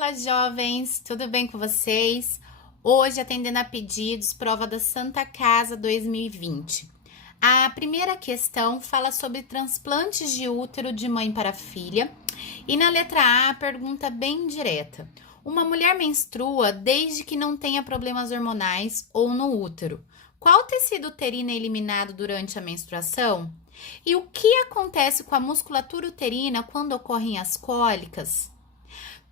Fala, jovens, tudo bem com vocês? Hoje, atendendo a pedidos, prova da Santa Casa 2020. A primeira questão fala sobre transplantes de útero de mãe para filha. E na letra A, a pergunta bem direta. Uma mulher menstrua desde que não tenha problemas hormonais ou no útero. Qual tecido uterino é eliminado durante a menstruação? E o que acontece com a musculatura uterina quando ocorrem as cólicas?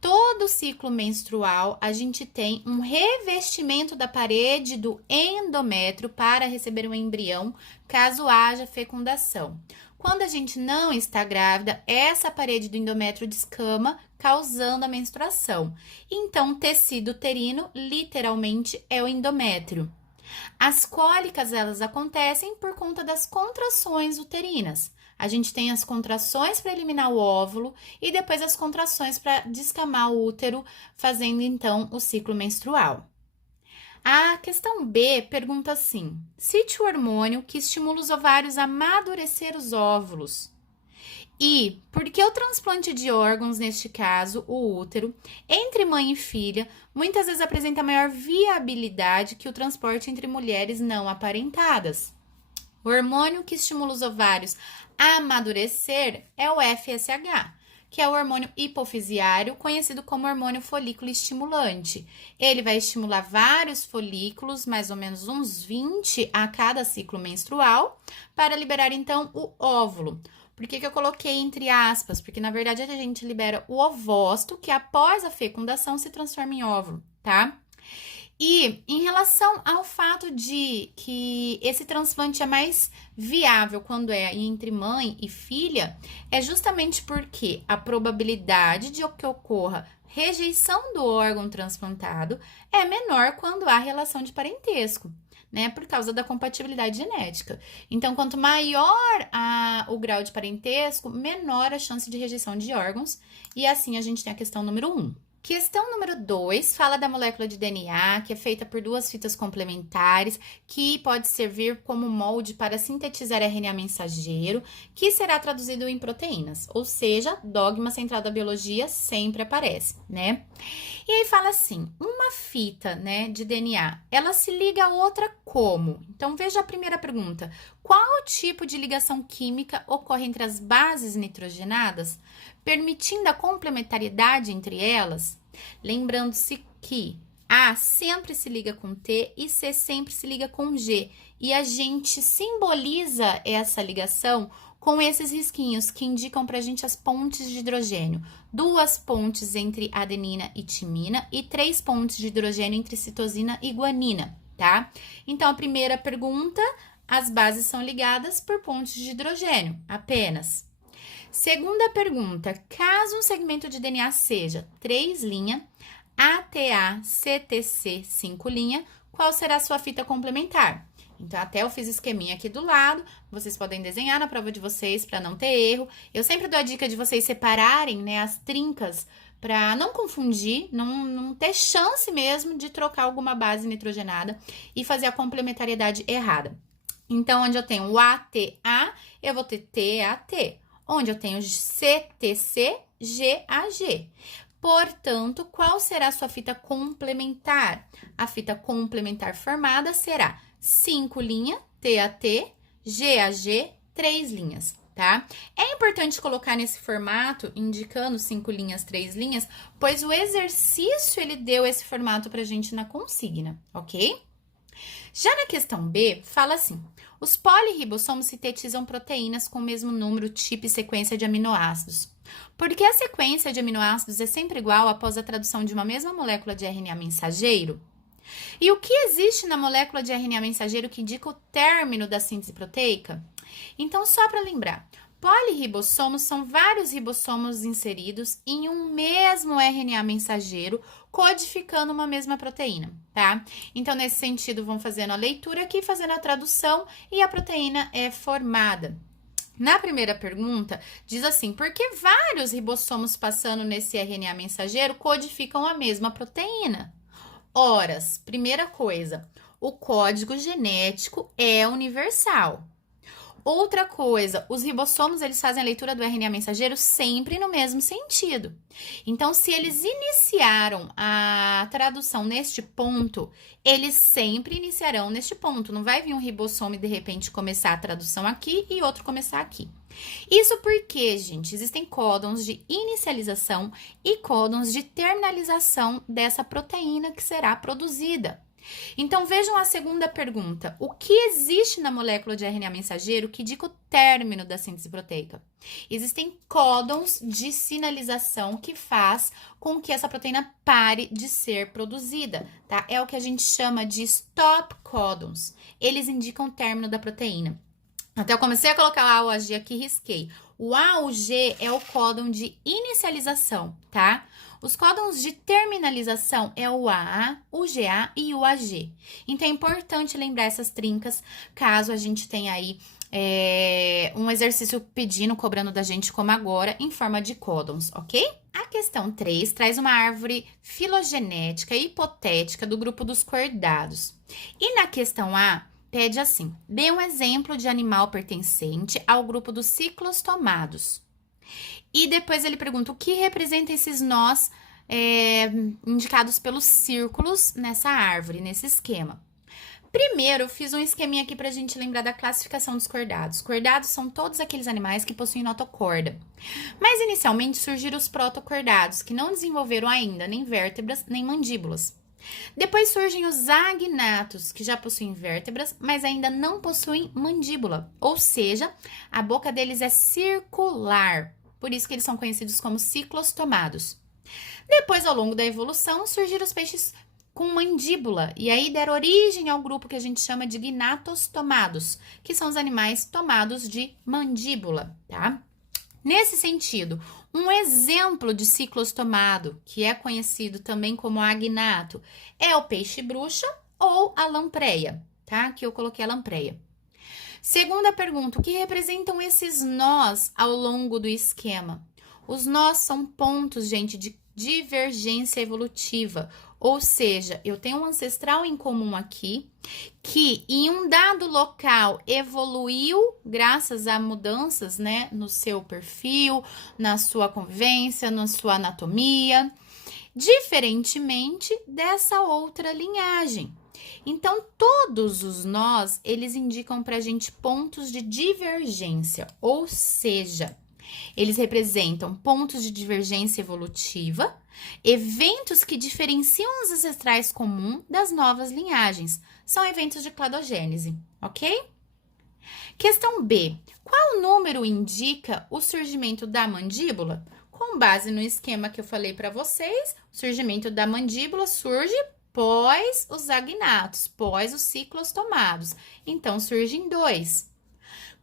Todo ciclo menstrual, a gente tem um revestimento da parede do endométrio para receber um embrião, caso haja fecundação. Quando a gente não está grávida, essa parede do endométrio descama, causando a menstruação. Então, o tecido uterino, literalmente, é o endométrio. As cólicas, elas acontecem por conta das contrações uterinas. A gente tem as contrações para eliminar o óvulo e depois as contrações para descamar o útero, fazendo então o ciclo menstrual. A questão B pergunta assim: cite o hormônio que estimula os ovários a amadurecer os óvulos. E por que o transplante de órgãos, neste caso, o útero, entre mãe e filha, muitas vezes apresenta maior viabilidade que o transporte entre mulheres não aparentadas? O hormônio que estimula os ovários a amadurecer é o FSH, que é o hormônio hipofisiário, conhecido como hormônio folículo estimulante. Ele vai estimular vários folículos, mais ou menos uns 20 a cada ciclo menstrual, para liberar então o óvulo. Por que eu coloquei entre aspas? Porque na verdade a gente libera o ovócito, que após a fecundação se transforma em óvulo, tá? E em relação ao fato de que esse transplante é mais viável quando é entre mãe e filha, é justamente porque a probabilidade de que ocorra rejeição do órgão transplantado é menor quando há relação de parentesco, né? Por causa da compatibilidade genética. Então, quanto maior o grau de parentesco, menor a chance de rejeição de órgãos. E assim a gente tem a questão número 1. Questão número 2 fala da molécula de DNA, que é feita por duas fitas complementares, que pode servir como molde para sintetizar RNA mensageiro, que será traduzido em proteínas. Ou seja, dogma central da biologia sempre aparece, né? E aí fala assim, uma fita, né, de DNA, ela se liga a outra como? Então, veja a primeira pergunta. Qual tipo de ligação química ocorre entre as bases nitrogenadas, permitindo a complementariedade entre elas? Lembrando-se que A sempre se liga com T e C sempre se liga com G. E a gente simboliza essa ligação com esses risquinhos que indicam para a gente as pontes de hidrogênio. 2 pontes entre adenina e timina e 3 pontes de hidrogênio entre citosina e guanina, tá? Então, a primeira pergunta, as bases são ligadas por pontes de hidrogênio, apenas. Segunda pergunta, caso um segmento de DNA seja 3 linha, ATA, CTC 5 linha, qual será a sua fita complementar? Então, até eu fiz esqueminha aqui do lado, vocês podem desenhar na prova de vocês para não ter erro. Eu sempre dou a dica de vocês separarem, né, as trincas para não confundir, não ter chance mesmo de trocar alguma base nitrogenada e fazer a complementariedade errada. Então, onde eu tenho o ATA, eu vou ter TAT. Onde eu tenho CTC, GAG. Portanto, qual será a sua fita complementar? A fita complementar formada será 5 linha, TAT, GAG, 3 linhas, tá? É importante colocar nesse formato, indicando 5 linhas, 3 linhas, pois o exercício, ele deu esse formato pra gente na consigna, ok? Já na questão B, fala assim: os polirribossomos sintetizam proteínas com o mesmo número, tipo e sequência de aminoácidos. Porque a sequência de aminoácidos é sempre igual após a tradução de uma mesma molécula de RNA mensageiro? E o que existe na molécula de RNA mensageiro que indica o término da síntese proteica? Então, só para lembrar, polirribossomos são vários ribossomos inseridos em um mesmo RNA mensageiro, codificando uma mesma proteína, tá? Então, nesse sentido, vão fazendo a leitura aqui, fazendo a tradução e a proteína é formada. Na primeira pergunta, diz assim: por que vários ribossomos passando nesse RNA mensageiro codificam a mesma proteína? Horas, primeira coisa, o código genético é universal. Outra coisa, os ribossomos, eles fazem a leitura do RNA mensageiro sempre no mesmo sentido. Então, se eles iniciaram a tradução neste ponto, eles sempre iniciarão neste ponto. Não vai vir um ribossomo e, de repente, começar a tradução aqui e outro começar aqui. Isso porque, gente, existem códons de inicialização e códons de terminalização dessa proteína que será produzida. Então, vejam a segunda pergunta. O que existe na molécula de RNA mensageiro que indica o término da síntese proteica? Existem códons de sinalização que faz com que essa proteína pare de ser produzida, tá? É o que a gente chama de stop códons. Eles indicam o término da proteína. Até eu comecei a colocar o A ou a G aqui e risquei. O A ou G é o códon de inicialização, tá? Os códons de terminalização é o AA, o GA e o AG. Então, é importante lembrar essas trincas, caso a gente tenha aí um exercício pedindo, cobrando da gente como agora, em forma de códons, ok? A questão 3 traz uma árvore filogenética e hipotética do grupo dos cordados. E na questão A, pede assim: dê um exemplo de animal pertencente ao grupo dos ciclostomados. E depois ele pergunta o que representa esses nós indicados pelos círculos nessa árvore, nesse esquema. Primeiro, eu fiz um esqueminha aqui pra gente lembrar da classificação dos cordados. Cordados são todos aqueles animais que possuem notocorda. Mas inicialmente surgiram os protocordados, que não desenvolveram ainda nem vértebras nem mandíbulas. Depois surgem os agnatos, que já possuem vértebras, mas ainda não possuem mandíbula, ou seja, a boca deles é circular, por isso que eles são conhecidos como ciclostomados. Depois, ao longo da evolução, surgiram os peixes com mandíbula, e aí deram origem ao grupo que a gente chama de gnatostomados, que são os animais tomados de mandíbula, tá? Nesse sentido, um exemplo de ciclostomado, que é conhecido também como agnato, é o peixe-bruxa ou a lampreia, tá? Aqui eu coloquei a lampreia. Segunda pergunta, o que representam esses nós ao longo do esquema? Os nós são pontos, gente, de divergência evolutiva, ou seja, eu tenho um ancestral em comum aqui, que em um dado local evoluiu graças a mudanças, né, no seu perfil, na sua convivência, na sua anatomia, diferentemente dessa outra linhagem. Então, todos os nós, eles indicam pra gente pontos de divergência, ou seja, eles representam pontos de divergência evolutiva, eventos que diferenciam os ancestrais comuns das novas linhagens. São eventos de cladogênese, ok? Questão B. Qual número indica o surgimento da mandíbula? Com base no esquema que eu falei para vocês, o surgimento da mandíbula surge pós os agnatos, pós os ciclostomados. Então, surgem 2.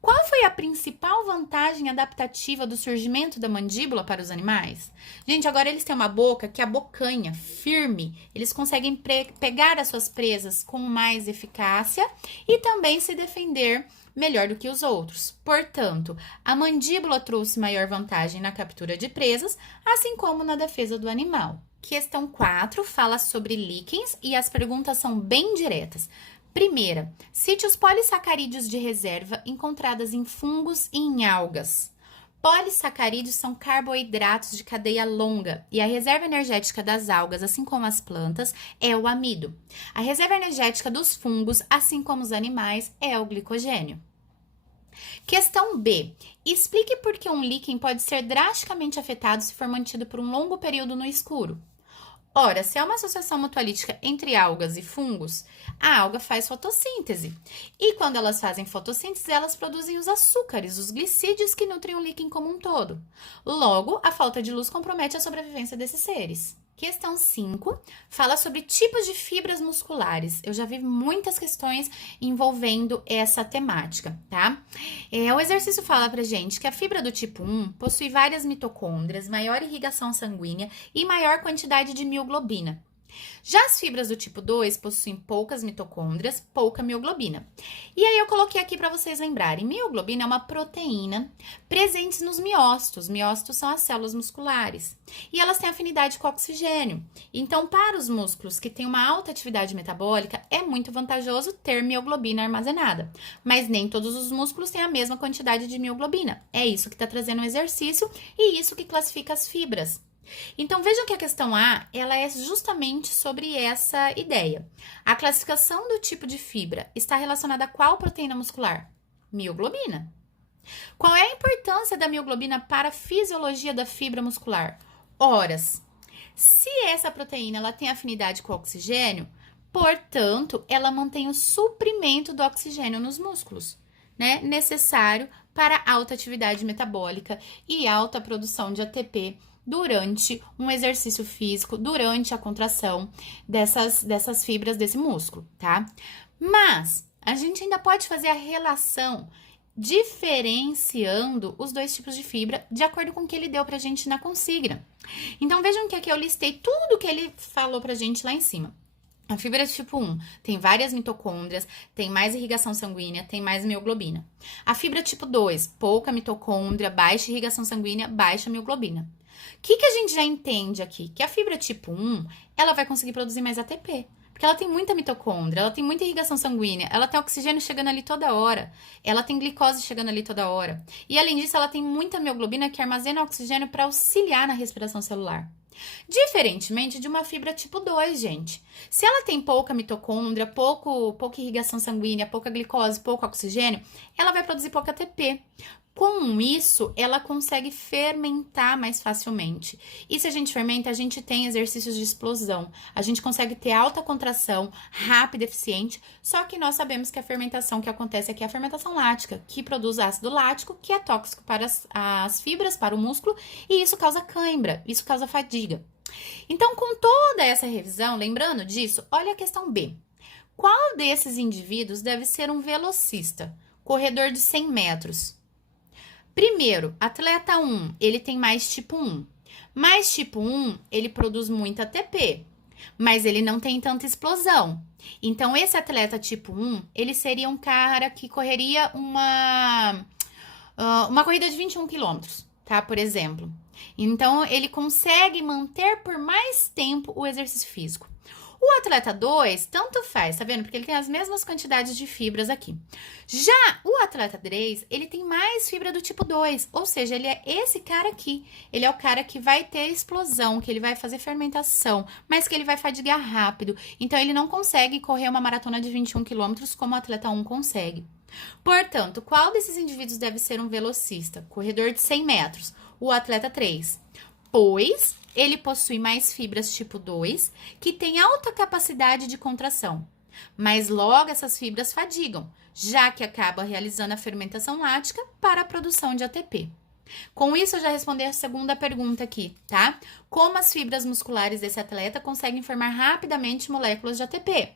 Qual foi a principal vantagem adaptativa do surgimento da mandíbula para os animais? Gente, agora eles têm uma boca que é abocanha, firme. Eles conseguem pegar as suas presas com mais eficácia e também se defender melhor do que os outros. Portanto, a mandíbula trouxe maior vantagem na captura de presas, assim como na defesa do animal. Questão 4 fala sobre líquens e as perguntas são bem diretas. Primeira, cite os polissacarídeos de reserva encontradas em fungos e em algas. Polissacarídeos são carboidratos de cadeia longa e a reserva energética das algas, assim como as plantas, é o amido. A reserva energética dos fungos, assim como os animais, é o glicogênio. Questão B. Explique por que um líquen pode ser drasticamente afetado se for mantido por um longo período no escuro. Ora, se há uma associação mutualítica entre algas e fungos, a alga faz fotossíntese. E quando elas fazem fotossíntese, elas produzem os açúcares, os glicídios que nutrem o líquen como um todo. Logo, a falta de luz compromete a sobrevivência desses seres. Questão 5 fala sobre tipos de fibras musculares. Eu já vi muitas questões envolvendo essa temática, tá? O exercício fala pra gente que a fibra do tipo 1 possui várias mitocôndrias, maior irrigação sanguínea e maior quantidade de mioglobina. Já as fibras do tipo 2 possuem poucas mitocôndrias, pouca mioglobina. E aí eu coloquei aqui para vocês lembrarem, mioglobina é uma proteína presente nos miócitos. Miócitos são as células musculares. E elas têm afinidade com o oxigênio. Então, para os músculos que têm uma alta atividade metabólica, é muito vantajoso ter mioglobina armazenada. Mas nem todos os músculos têm a mesma quantidade de mioglobina. É isso que está trazendo o exercício e isso que classifica as fibras. Então, vejam que a questão A, ela é justamente sobre essa ideia. A classificação do tipo de fibra está relacionada a qual proteína muscular? Mioglobina. Qual é a importância da mioglobina para a fisiologia da fibra muscular? Horas. Se essa proteína ela tem afinidade com o oxigênio, portanto, ela mantém o suprimento do oxigênio nos músculos, né? Necessário para alta atividade metabólica e alta produção de ATP durante um exercício físico, durante a contração dessas fibras desse músculo, tá? Mas a gente ainda pode fazer a relação diferenciando os dois tipos de fibra de acordo com o que ele deu pra gente na consigna. Então vejam que aqui eu listei tudo que ele falou pra gente lá em cima. A fibra tipo 1 tem várias mitocôndrias, tem mais irrigação sanguínea, tem mais mioglobina. A fibra tipo 2, pouca mitocôndria, baixa irrigação sanguínea, baixa mioglobina. O que a gente já entende aqui? Que a fibra tipo 1, ela vai conseguir produzir mais ATP. Porque ela tem muita mitocôndria, ela tem muita irrigação sanguínea, ela tem oxigênio chegando ali toda hora, ela tem glicose chegando ali toda hora. E além disso, ela tem muita mioglobina que armazena oxigênio para auxiliar na respiração celular. Diferentemente de uma fibra tipo 2, gente. Se ela tem pouca mitocôndria, pouca irrigação sanguínea, pouca glicose, pouco oxigênio, ela vai produzir pouco ATP. Com isso, ela consegue fermentar mais facilmente. E se a gente fermenta, a gente tem exercícios de explosão. A gente consegue ter alta contração, rápida, eficiente. Só que nós sabemos que a fermentação que acontece aqui é a fermentação lática, que produz ácido lático, que é tóxico para as fibras, para o músculo, e isso causa cãibra, isso causa fadiga. Então, com toda essa revisão, lembrando disso, olha a questão B. Qual desses indivíduos deve ser um velocista, corredor de 100 metros? Primeiro, atleta 1, ele tem mais tipo 1. Mais tipo 1, ele produz muito ATP, mas ele não tem tanta explosão. Então, esse atleta tipo 1, ele seria um cara que correria uma corrida de 21 quilômetros, tá? Por exemplo. Então, ele consegue manter por mais tempo o exercício físico. O atleta 2, tanto faz, tá vendo? Porque ele tem as mesmas quantidades de fibras aqui. Já o atleta 3, ele tem mais fibra do tipo 2, ou seja, ele é esse cara aqui. Ele é o cara que vai ter explosão, que ele vai fazer fermentação, mas que ele vai fadigar rápido. Então, ele não consegue correr uma maratona de 21 quilômetros como o atleta 1 consegue. Portanto, qual desses indivíduos deve ser um velocista? Corredor de 100 metros. O atleta 3. Pois ele possui mais fibras tipo 2, que tem alta capacidade de contração. Mas logo essas fibras fadigam, já que acaba realizando a fermentação lática para a produção de ATP. Com isso, eu já respondi a segunda pergunta aqui, tá? Como as fibras musculares desse atleta conseguem formar rapidamente moléculas de ATP?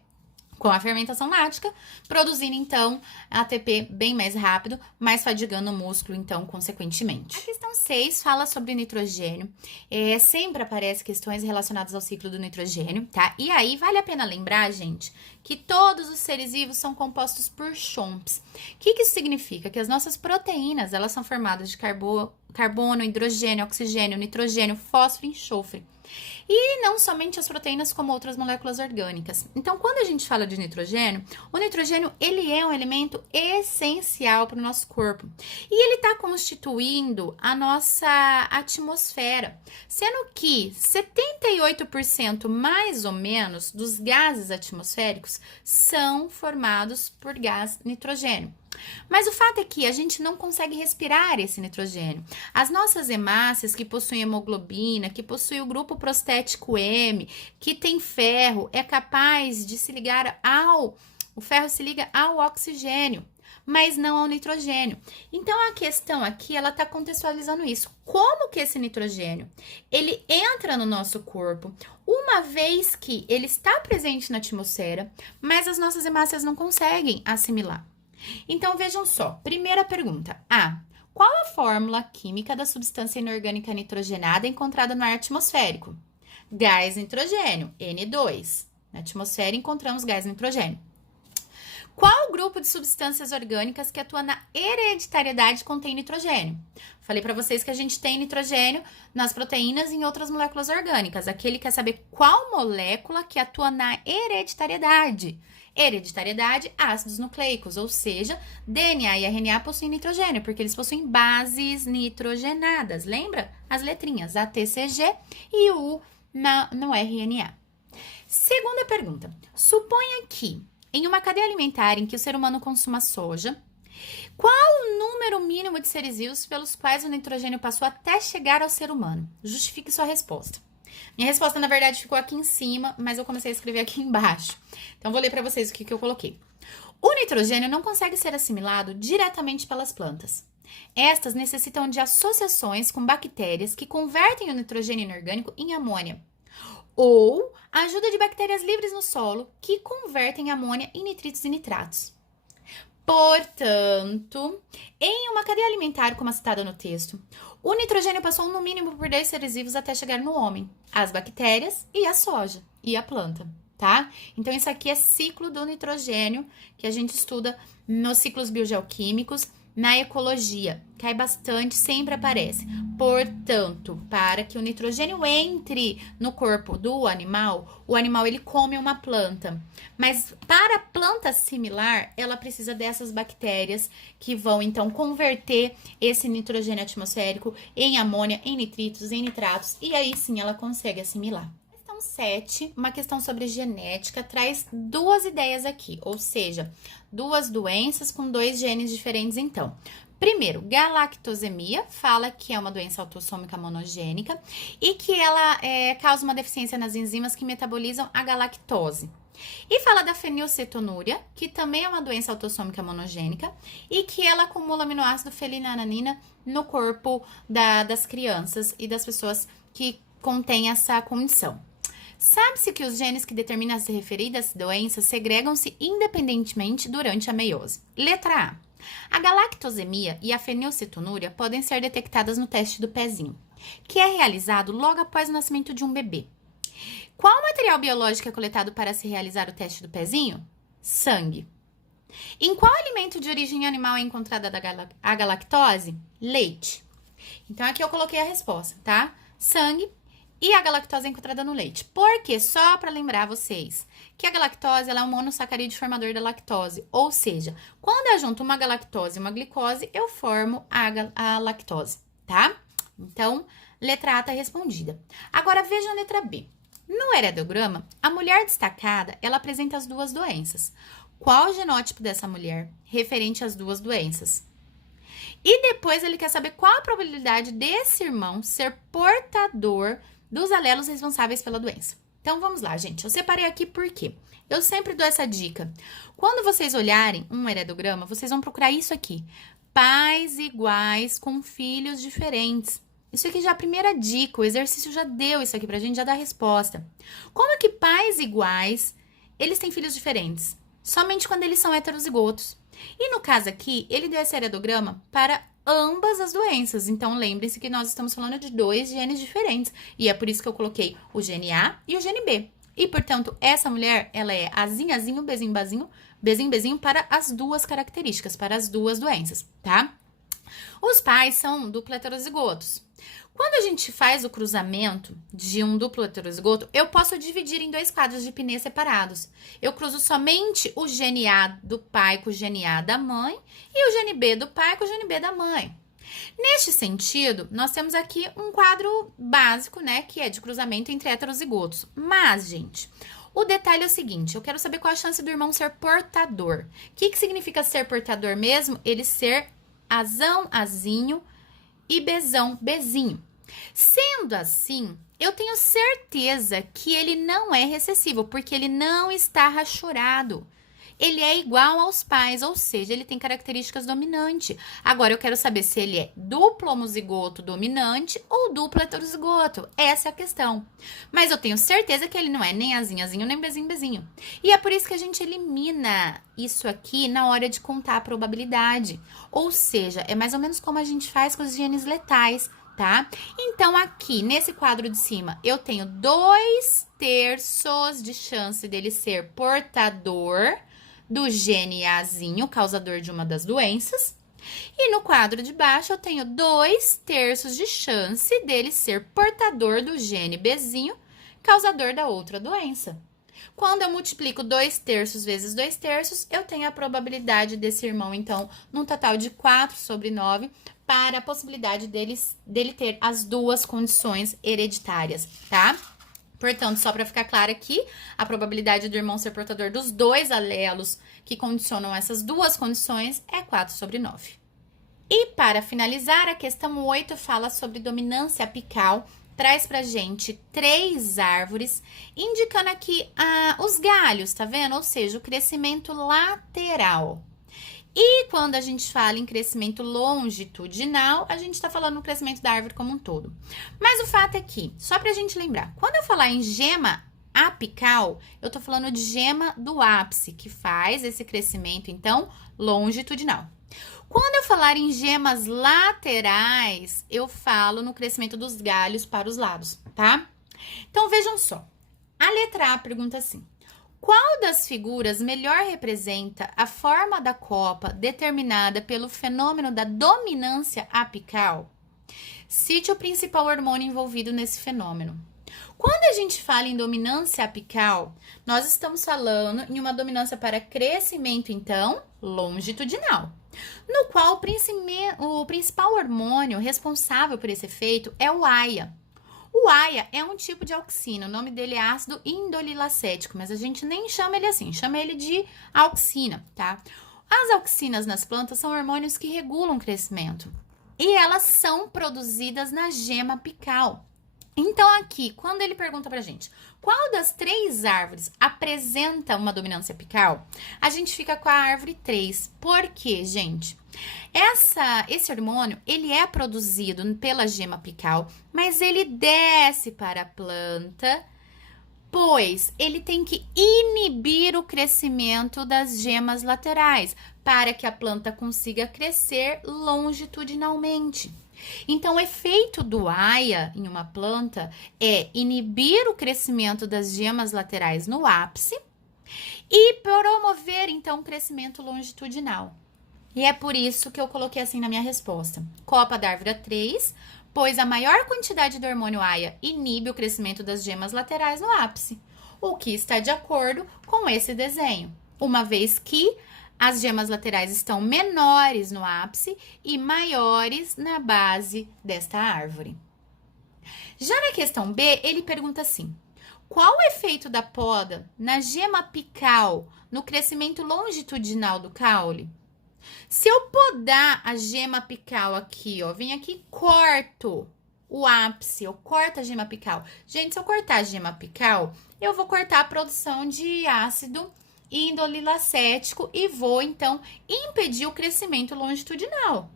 Com a fermentação lática, produzindo, então, ATP bem mais rápido, mas fadigando o músculo, então, consequentemente. A questão 6 fala sobre nitrogênio. Sempre aparecem questões relacionadas ao ciclo do nitrogênio, tá? E aí, vale a pena lembrar, gente, que todos os seres vivos são compostos por chomps. O que isso significa? Que as nossas proteínas, elas são formadas de carbono, hidrogênio, oxigênio, nitrogênio, fósforo e enxofre. E não somente as proteínas, como outras moléculas orgânicas. Então, quando a gente fala de nitrogênio, o nitrogênio, ele é um elemento essencial para o nosso corpo. E ele está constituindo a nossa atmosfera, sendo que 78% mais ou menos dos gases atmosféricos são formados por gás nitrogênio. Mas o fato é que a gente não consegue respirar esse nitrogênio. As nossas hemácias que possuem hemoglobina, que possuem o grupo prostético M, que tem ferro, é capaz de se ligar o ferro se liga ao oxigênio, mas não ao nitrogênio. Então, a questão aqui, ela está contextualizando isso. Como que esse nitrogênio, ele entra no nosso corpo, uma vez que ele está presente na atmosfera, mas as nossas hemácias não conseguem assimilar. Então, vejam só. Primeira pergunta. A. Qual a fórmula química da substância inorgânica nitrogenada encontrada no ar atmosférico? Gás nitrogênio, N2. Na atmosfera encontramos gás nitrogênio. Qual grupo de substâncias orgânicas que atua na hereditariedade contém nitrogênio? Falei para vocês que a gente tem nitrogênio nas proteínas e em outras moléculas orgânicas. Aqui ele quer saber qual molécula que atua na hereditariedade. Hereditariedade, ácidos nucleicos, ou seja, DNA e RNA possuem nitrogênio, porque eles possuem bases nitrogenadas. Lembra? As letrinhas ATCG e o U no RNA. Segunda pergunta. Suponha que em uma cadeia alimentar em que o ser humano consuma soja, qual o número mínimo de seres vivos pelos quais o nitrogênio passou até chegar ao ser humano? Justifique sua resposta. Minha resposta, na verdade, ficou aqui em cima, mas eu comecei a escrever aqui embaixo. Então, vou ler para vocês o que eu coloquei. O nitrogênio não consegue ser assimilado diretamente pelas plantas. Estas necessitam de associações com bactérias que convertem o nitrogênio inorgânico em amônia, ou a ajuda de bactérias livres no solo que convertem amônia em nitritos e nitratos. Portanto, em uma cadeia alimentar, como citada no texto, o nitrogênio passou no mínimo por 10 seres vivos até chegar no homem, as bactérias e a soja e a planta, tá? Então, isso aqui é ciclo do nitrogênio que a gente estuda nos ciclos biogeoquímicos. Na ecologia, cai bastante, sempre aparece. Portanto, para que o nitrogênio entre no corpo do animal, o animal ele come uma planta. Mas para a planta assimilar, ela precisa dessas bactérias que vão então converter esse nitrogênio atmosférico em amônia, em nitritos, em nitratos, e aí sim ela consegue assimilar. 7, uma questão sobre genética, traz duas ideias aqui, ou seja, duas doenças com dois genes diferentes então. Primeiro, galactosemia, fala que é uma doença autossômica monogênica e que ela causa uma deficiência nas enzimas que metabolizam a galactose. E fala da fenilcetonúria, que também é uma doença autossômica monogênica e que ela acumula aminoácido fenilalanina no corpo das crianças e das pessoas que contêm essa condição. Sabe-se que os genes que determinam as referidas doenças segregam-se independentemente durante a meiose. Letra A. A galactosemia e a fenilcetonúria podem ser detectadas no teste do pezinho, que é realizado logo após o nascimento de um bebê. Qual material biológico é coletado para se realizar o teste do pezinho? Sangue. Em qual alimento de origem animal é encontrada a galactose? Leite. Então, aqui eu coloquei a resposta, tá? Sangue. E a galactose é encontrada no leite. Porque, só para lembrar vocês, que a galactose ela é um monossacarídeo formador da lactose. Ou seja, quando eu junto uma galactose e uma glicose, eu formo a lactose, tá? Então, letra A tá respondida. Agora, veja a letra B. No heredograma, a mulher destacada, ela apresenta as duas doenças. Qual o genótipo dessa mulher referente às duas doenças? E depois ele quer saber qual a probabilidade desse irmão ser portador dos alelos responsáveis pela doença. Então, vamos lá, gente. Eu separei aqui por quê? Eu sempre dou essa dica. Quando vocês olharem um heredograma, vocês vão procurar isso aqui. Pais iguais com filhos diferentes. Isso aqui já é a primeira dica. O exercício já deu isso aqui pra gente, já dá a resposta. Como é que pais iguais, eles têm filhos diferentes? Somente quando eles são heterozigotos. E no caso aqui, ele deu esse heredograma para ambas as doenças. Então, lembre-se que nós estamos falando de dois genes diferentes. E é por isso que eu coloquei o gene A e o gene B. E, portanto, essa mulher, ela é Azinho, Azinho, Bezinho, Bazinho, Bezinho, Bezinho para as duas características, para as duas doenças, tá? Os pais são duplo heterozigotos. Quando a gente faz o cruzamento de um duplo heterozigoto, eu posso dividir em dois quadros de Pinê separados. Eu cruzo somente o gene A do pai com o gene A da mãe e o gene B do pai com o gene B da mãe. Neste sentido, nós temos aqui um quadro básico, né, que é de cruzamento entre heterozigotos. Mas, gente, o detalhe é o seguinte, eu quero saber qual a chance do irmão ser portador. O que significa ser portador mesmo? Ele ser Azão, Azinho e Bezão, Bezinho. Sendo assim, eu tenho certeza que ele não é recessivo, porque ele não está rachurado. Ele é igual aos pais, ou seja, ele tem características dominantes. Agora, eu quero saber se ele é duplo homozigoto dominante ou duplo heterozigoto. Essa é a questão. Mas eu tenho certeza que ele não é nem azinho, azinho, nem bezinho, bezinho. E é por isso que a gente elimina isso aqui na hora de contar a probabilidade. Ou seja, é mais ou menos como a gente faz com os genes letais tá? Então, aqui, nesse quadro de cima, eu tenho 2/3 de chance dele ser portador do gene Azinho, causador de uma das doenças. E no quadro de baixo, eu tenho 2/3 de chance dele ser portador do gene Bzinho, causador da outra doença. Quando eu multiplico 2/3 vezes 2/3, eu tenho a probabilidade desse irmão, então, num total de 4/9, para a possibilidade dele ter as duas condições hereditárias, tá? Portanto, só para ficar claro aqui, a probabilidade do irmão ser portador dos dois alelos que condicionam essas duas condições é 4/9. E para finalizar, a questão 8 fala sobre dominância apical, traz pra gente 3 árvores, indicando aqui os galhos, tá vendo? Ou seja, o crescimento lateral. E quando a gente fala em crescimento longitudinal, a gente tá falando no crescimento da árvore como um todo. Mas o fato é que, só pra gente lembrar, quando eu falar em gema apical, eu tô falando de gema do ápice, que faz esse crescimento, então, longitudinal. Quando eu falar em gemas laterais, eu falo no crescimento dos galhos para os lados, tá? Então, vejam só. A letra A pergunta assim: qual das figuras melhor representa a forma da copa determinada pelo fenômeno da dominância apical? Cite o principal hormônio envolvido nesse fenômeno. Quando a gente fala em dominância apical, nós estamos falando em uma dominância para crescimento, então, longitudinal, no qual o principal hormônio responsável por esse efeito é o AIA. O AIA é um tipo de auxina, o nome dele é ácido indolilacético, mas a gente nem chama ele assim, chama ele de auxina, tá? As auxinas nas plantas são hormônios que regulam o crescimento e elas são produzidas na gema apical. Então, aqui, quando ele pergunta pra gente qual das 3 árvores apresenta uma dominância apical, a gente fica com a árvore 3. Por quê, gente? Esse hormônio, ele é produzido pela gema apical, mas ele desce para a planta, pois ele tem que inibir o crescimento das gemas laterais, para que a planta consiga crescer longitudinalmente. Então, o efeito do AIA em uma planta é inibir o crescimento das gemas laterais no ápice e promover, então, o crescimento longitudinal. E é por isso que eu coloquei assim na minha resposta. Copa da árvore 3, pois a maior quantidade do hormônio AIA inibe o crescimento das gemas laterais no ápice, o que está de acordo com esse desenho, uma vez que as gemas laterais estão menores no ápice e maiores na base desta árvore. Já na questão B, ele pergunta assim: qual o efeito da poda na gema apical no crescimento longitudinal do caule? Se eu podar a gema apical aqui, ó, vem aqui e corto o ápice, eu corto a gema apical. Gente, se eu cortar a gema apical, eu vou cortar a produção de ácido indolilacético e vou, então, impedir o crescimento longitudinal.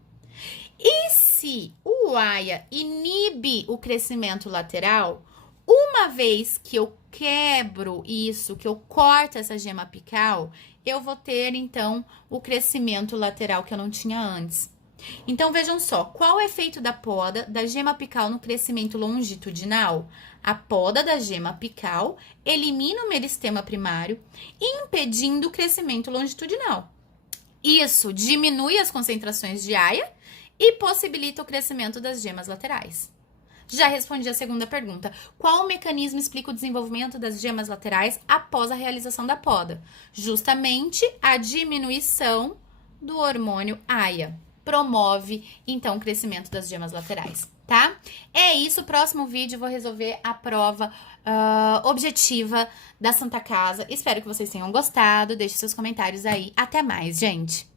E se o AIA inibe o crescimento lateral, uma vez que eu quebro isso, que eu corto essa gema apical, eu vou ter, então, o crescimento lateral que eu não tinha antes. Então, vejam só, qual o efeito da poda da gema apical no crescimento longitudinal? A poda da gema apical elimina o meristema primário, impedindo o crescimento longitudinal. Isso diminui as concentrações de AIA e possibilita o crescimento das gemas laterais. Já respondi a segunda pergunta. Qual mecanismo explica o desenvolvimento das gemas laterais após a realização da poda? Justamente a diminuição do hormônio AIA. Promove, então, o crescimento das gemas laterais, tá? É isso, próximo vídeo eu vou resolver a prova objetiva da Santa Casa. Espero que vocês tenham gostado, deixe seus comentários aí. Até mais, gente!